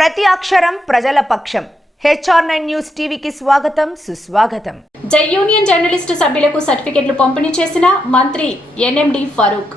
ప్రతి అక్షరం ప్రజల పక్షం. HR9 న్యూస్ టీవీకి స్వాగతం, సుస్వాగతం. జై యూనియన్ జర్నలిస్టు సభ్యులకు సర్టిఫికెట్లు పంపిణీ చేసిన మంత్రి ఎన్ఎండి ఫరూక్.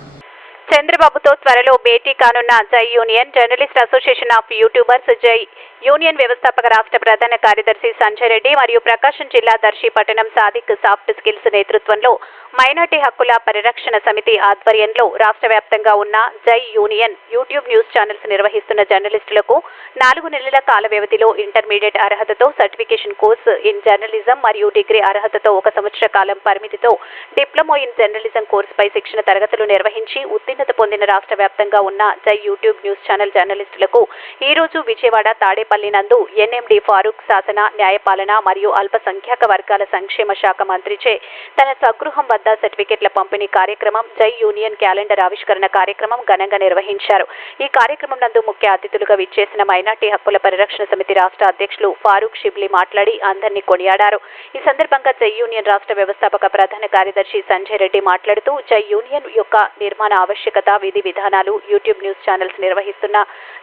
చంద్రబాబుతో త్వరలో భేటీ కానున్న జై union journalist association of YouTubers జై యూనియన్ వ్యవస్థాపక రాష్ట్ర ప్రధాన కార్యదర్శి సంజయ్ రెడ్డి మరియు ప్రకాశం జిల్లా దర్శి పట్టణం సాదిక్ సాఫ్ట్ స్కిల్స్ నేతృత్వంలో మైనార్టీ హక్కుల పరిరక్షణ సమితి ఆధ్వర్యంలో రాష్ట్ర వ్యాప్తంగా ఉన్న జై యూనియన్ యూట్యూబ్ న్యూస్ ఛానల్స్ నిర్వహిస్తున్న జర్నలిస్టులకు 4 నెలల కాల వ్యవధిలో ఇంటర్మీడియట్ అర్హతతో సర్టిఫికేషన్ కోర్సు ఇన్ జర్నలిజం మరియు డిగ్రీ అర్హతతో 1 సంవత్సర కాలం పరిమితితో డిప్లొమా ఇన్ జర్నలిజం కోర్సుపై శిక్షణ తరగతులు నిర్వహించి ఉత్తీర్ణత పొందిన రాష్ట్ర వ్యాప్తంగా ఉన్న జై యూట్యూబ్ న్యూస్ ఛానల్ జర్నలిస్టులకు ఈ రోజు విజయవాడ తాడేపల్లి నందు ఎన్ఎండి ఫారూక్ శాసన న్యాయపాలన మరియు అల్పసంఖ్యాక వర్గాల సంక్షేమ శాఖ మంత్రిచే తన స్వగృహం వద్ద సర్టిఫికెట్ల పంపిణీ కార్యక్రమం జై యూనియన్ క్యాలెండర్ ఆవిష్కరణ కార్యక్రమం ఘనంగా నిర్వహించారు. ఈ కార్యక్రమం నందు ముఖ్య అతిథులుగా విచ్చేసిన మైనార్టీ హక్కుల పరిరక్షణ సమితి రాష్ట్ర అధ్యక్షులు ఫారూక్ షిబ్లీ మాట్లాడి అందరినీ కొనియాడారు. ఈ సందర్భంగా జై యూనియన్ రాష్ట్ర వ్యవస్థాపక ప్రధాన కార్యదర్శి సంజయ్ రెడ్డి మాట్లాడుతూ జై యూనియన్ యొక్క నిర్మాణ ఆవశ్యకత, విధి విధానాలు, యూట్యూబ్ న్యూస్ ఛానల్స్ నిర్వహిస్తున్న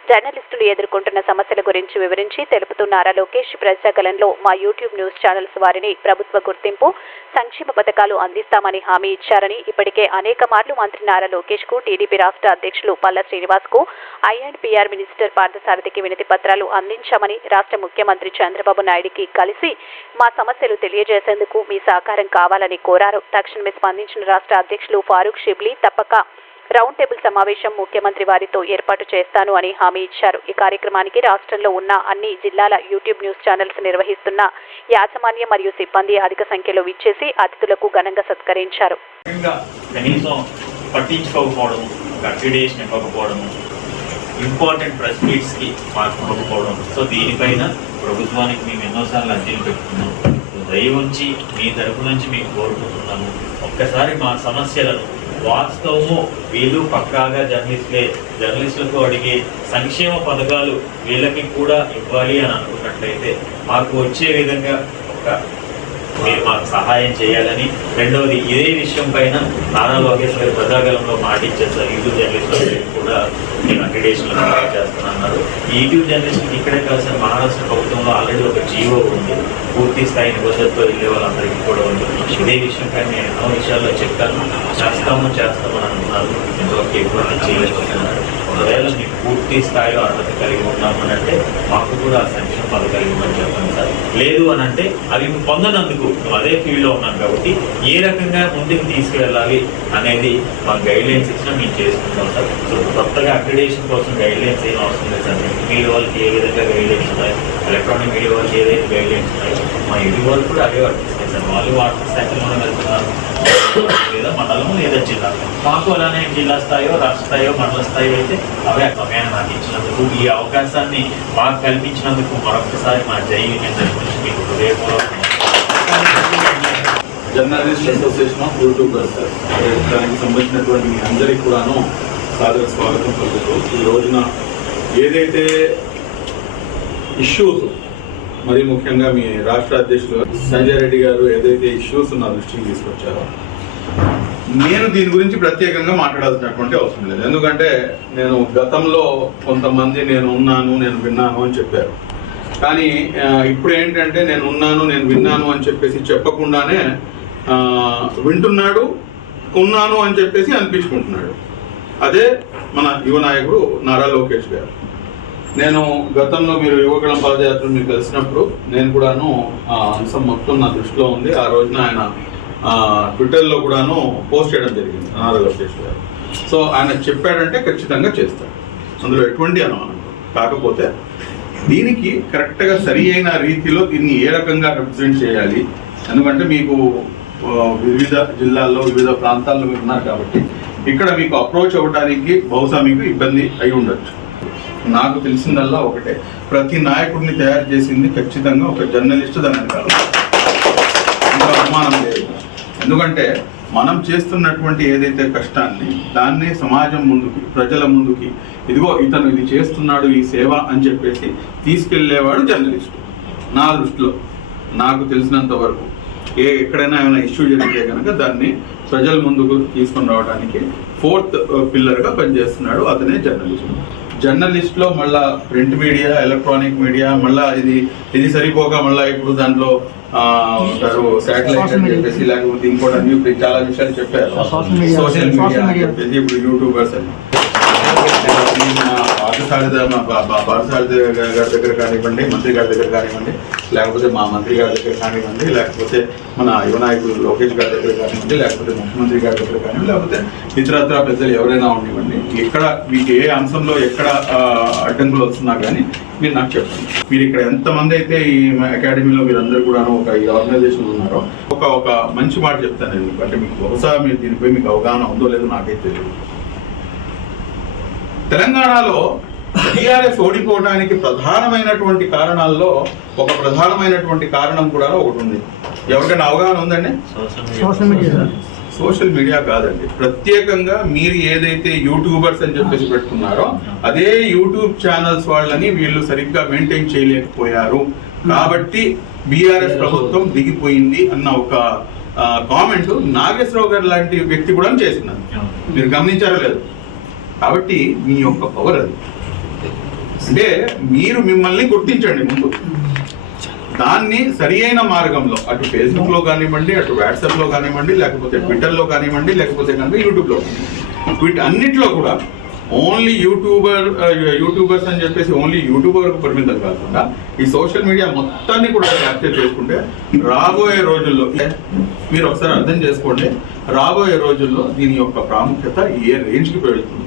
జర్నలిస్టులు ఎదుర్కొంటున్న సమస్యల గురించి వివరించి తెలుపుతూ నారా లోకేష్ ప్రజాగలంలో మా యూట్యూబ్ న్యూస్ ఛానల్స్ వారిని ప్రభుత్వ గుర్తింపు, సంక్షేమ పథకాలు అందిస్తామని హామీ ఇచ్చారని, ఇప్పటికే అనేక మార్లు మంత్రి నారా లోకేష్ కు, టీడీపీ రాష్ట్ర అధ్యక్షులు పల్లా శ్రీనివాస్ కు, ఐ&PR మినిస్టర్ పార్థసారథికి వినతి పత్రాలు అందించామని, రాష్ట్ర ముఖ్యమంత్రి చంద్రబాబు నాయుడికి కలిసి మా సమస్యలు తెలియజేసేందుకు మీ సహకారం కావాలని కోరారు. తక్షణమే స్పందించిన రాష్ట్ర అధ్యక్షులు ఫారూక్ షిబ్లీ తప్పక రౌండ్ టేబుల్ సమావేశం ముఖ్యమంత్రి వారితో ఏర్పాటు చేస్తాను అని హామీ ఇచ్చారు. ఈ కార్యక్రమానికి రాష్ట్రంలో ఉన్న అన్ని జిల్లాల యూట్యూబ్ న్యూస్ ఛానల్స్ నిర్వహిస్తున్న యాజమాన్యం మరియు సిబ్బంది అధిక సంఖ్యలో విచ్చేసి అతిథులకు ఘనంగా సత్కరించారు. ఇంపార్టెంట్ ప్రెస్ మీట్స్ కి మార్చుకోకపోవడం, సో దీనిపైన ప్రభుత్వానికి మేము ఎన్నోసార్లు అర్జీలు పెట్టుకున్నాం. దయవుంచి మీ తరపు నుంచి మీకు కోరుకుంటున్నాము, ఒక్కసారి మా సమస్యలను వాస్తవము వీళ్ళు పక్కాగా జర్నలిస్టులకు అడిగే సంక్షేమ పథకాలు వీళ్ళకి కూడా ఇవ్వాలి అని అనుకున్నట్లయితే మాకు వచ్చే విధంగా మీరు మాకు సహాయం చేయాలని, రెండవది ఇదే విషయం పైన నారా లోకేష్ గారి ప్రజాగలంలో మాటిచ్చేస్తారు. యూట్యూబ్ జర్నలిస్టులు కూడా నేను అక్రిడేషన్లో చేస్తానన్నారు. ఈ యూట్యూబ్ జర్నలిస్టులకి ఇక్కడే కలిసిన మహారాష్ట్ర ప్రభుత్వంలో ఆల్రెడీ ఒక జీవో ఉంది, పూర్తి స్థాయి నిబద్ధతతో వెళ్ళే వాళ్ళందరికీ కూడా ఉంది. ఇదే విషయం పైన నేను ఎన్నో విషయాల్లో చెప్తాను, చేస్తామని అంటున్నారు. ఇంతవరకు ఎప్పుడు చేయలేకపోతున్నారు. ఒకవేళ మీకు పూర్తి స్థాయిలో అర్హత కలిగి ఉన్నామని అంటే మాకు కూడా సంక్షేమ పథకాలు ఇవ్వమని చెప్పండి సార్. లేదు అని అంటే అవి పొందనందుకు మేము అదే ఫీల్డ్లో ఉన్నాం కాబట్టి ఏ రకంగా ముందుకు తీసుకువెళ్ళాలి అనేది మాకు గైడ్లైన్స్ ఇచ్చినా మేము చేసుకుంటాం సార్. సో కొత్తగా అక్రిడేషన్ కోసం గైడ్లైన్స్ ఏం అవసరం లేదు సార్. మీడియా వాళ్ళకి ఏ విధంగా గైడ్లైన్స్ ఉన్నాయి, ఎలక్ట్రానిక్ మీడియా వాళ్ళకి ఏదైతే గైడ్లైన్స్ ఉన్నాయో మా ఇంటి వాళ్ళు కూడా అవే వర్తిస్తాయి సార్. వాళ్ళు వాటర్ శాఖలోనే వెళ్తున్నారు, లేదా మండలం లేదా జిల్లా. మాకు అలానే జిల్లా స్థాయో, రాష్ట్ర స్థాయో, మండల స్థాయో అయితే అవే సమయాన్ని నాకు ఇచ్చినందుకు, ఈ అవకాశాన్ని మాకు కల్పించినందుకు మరొకసారి మా జై యూనియన్ గురించి మీకు హృదయపూర్వక జర్నలిస్ట్ అసోసియేషన్ ఆఫ్ యూట్యూబర్స్ దానికి సంబంధించినటువంటి మీ అందరికీ కూడాను సాదర స్వాగతం పలుకుతూ, ఈ రోజున ఏదైతే ఇష్యూస్, మరి ముఖ్యంగా మీ రాష్ట్ర అధ్యక్షులు సంజయ్ రెడ్డి గారు ఏదైతే ఇష్యూస్ నా దృష్టికి తీసుకొచ్చారో, నేను దీని గురించి ప్రత్యేకంగా మాట్లాడాల్సినటువంటి అవసరం లేదు. ఎందుకంటే నేను గతంలో కొంతమంది నేను ఉన్నాను, నేను విన్నాను అని చెప్పారు. కానీ ఇప్పుడు ఏంటంటే నేను ఉన్నాను, నేను విన్నాను అని చెప్పేసి చెప్పకుండానే వింటున్నాడు, ఉన్నాను అని చెప్పేసి అనిపించుకుంటున్నాడు. అదే మన యువ నాయకుడు నారా లోకేష్ గారు. నేను గతంలో మీరు యువకులం పాదయాత్రలు మీరు కలిసినప్పుడు నేను కూడాను అంశం మొత్తం నా దృష్టిలో ఉంది. ఆ రోజున ఆయన ట్విట్టర్లో కూడాను పోస్ట్ చేయడం జరిగింది నారా లోకేష్ గారు. సో ఆయన చెప్పాడంటే ఖచ్చితంగా చేస్తాడు, అందులో ఎటువంటి అనుమానం. కాకపోతే దీనికి కరెక్ట్గా సరి అయిన రీతిలో దీన్ని ఏ రకంగా రిప్రజెంట్ చేయాలి, ఎందుకంటే మీకు వివిధ జిల్లాల్లో వివిధ ప్రాంతాల్లో ఉన్నారు కాబట్టి ఇక్కడ మీకు అప్రోచ్ అవ్వడానికి బహుశా మీకు ఇబ్బంది అయి ఉండొచ్చు. నాకు తెలిసిందల్లా ఒకటే, ప్రతి నాయకుడిని తయారు చేసింది ఖచ్చితంగా ఒక జర్నలిస్టు, దాని కాదు, ఇంకా అనుమానం లేదు. ఎందుకంటే మనం చేస్తున్నటువంటి ఏదైతే కష్టాన్ని దాన్ని సమాజం ముందుకి, ప్రజల ముందుకి, ఇదిగో ఇతను ఇది చేస్తున్నాడు ఈ సేవ అని చెప్పేసి తీసుకెళ్లేవాడు జర్నలిస్టు. నా దృష్టిలో నాకు తెలిసినంత వరకు ఎక్కడైనా ఏమైనా ఇష్యూ జరిగితే కనుక దాన్ని ప్రజల ముందుకు తీసుకొని రావడానికి 4th పిల్లర్గా పనిచేస్తున్నాడు, అతనే జర్నలిస్ట్. జర్నలిస్ట్ లో మళ్ళా ప్రింట్ మీడియా, ఎలక్ట్రానిక్ మీడియా, మళ్ళా ఇది సరిపోక మళ్ళా ఇప్పుడు దాంట్లో శాటిలైట్ అని చెప్పేసి లేకపోతే ఇంకోటి అన్ని చాలా విషయాలు చెప్పారు. సోషల్ మీడియా అని చెప్పేసి ఇప్పుడు యూట్యూబర్స్ అని పార్థసారథి గారి దగ్గర కానివ్వండి, మంత్రి గారి దగ్గర కానివ్వండి, లేకపోతే మా మంత్రి గారి దగ్గర కానివ్వండి, లేకపోతే మన యువ నాయకులు లోకేష్ గారి దగ్గర కానివ్వండి, లేకపోతే ముఖ్యమంత్రి గారి దగ్గర కానివ్వండి, లేకపోతే ఇతరత్ర పెద్దలు ఎవరైనా ఉండివ్వండి, ఎక్కడ మీకు ఏ అంశంలో ఎక్కడ అడ్డంకులు వస్తున్నా కానీ మీరు నాకు చెప్పండి. మీరు ఇక్కడ ఎంతమంది అయితే ఈ అకాడమీలో మీరందరూ కూడా ఒక ఈ ఆర్గనైజేషన్ ఉన్నారో ఒక మంచి మాట చెప్తాను. ఎందుకంటే మీకు బహుశా మీరు దీనిపై మీకు అవగాహన ఉందో లేదో నాకైతే తెలియదు. తెలంగాణలో టీఆర్ఎస్ ఓడిపోవడానికి ప్రధానమైనటువంటి కారణాల్లో ఒక ప్రధానమైనటువంటి కారణం కూడా ఒకటి ఉంది. ఎవరికైనా అవగాహన ఉందండి? సోషల్ మీడియా కాదండి. ప్రత్యేకంగా మీరు ఏదైతే యూట్యూబర్స్ అని చెప్పేసి పెట్టుకున్నారో అదే యూట్యూబ్ ఛానల్స్ వాళ్ళని వీళ్ళు సరిగ్గా మెయింటైన్ చేయలేకపోయారు కాబట్టి బీఆర్ఎస్ ప్రభుత్వం దిగిపోయింది అన్న ఒక కామెంట్ నాగేశ్వరరావు గారు లాంటి వ్యక్తి కూడా చేస్తున్నారు. మీరు గమనించారో లేదు? కాబట్టి మీ యొక్క పవర్ అది. అంటే మీరు మిమ్మల్ని గుర్తించండి ముందు, దాన్ని సరి అయిన మార్గంలో అటు ఫేస్బుక్ లో కానివ్వండి, అటు వాట్సాప్ లో కానివ్వండి, లేకపోతే ట్విట్టర్ లో కానివ్వండి, లేకపోతే కనుక యూట్యూబ్ లో అన్నిట్లో కూడా ఓన్లీ యూట్యూబర్స్ అని చెప్పేసి ఓన్లీ యూట్యూబ్ వరకు పరిమితం కాకుండా ఈ సోషల్ మీడియా మొత్తాన్ని కూడా క్యాప్చర్ చేసుకుంటే రాబోయే రోజుల్లో మీరు ఒకసారి అర్థం చేసుకోండి, రాబోయే రోజుల్లో దీని యొక్క ప్రాముఖ్యత ఏ రేంజ్కి పెడుతుంది.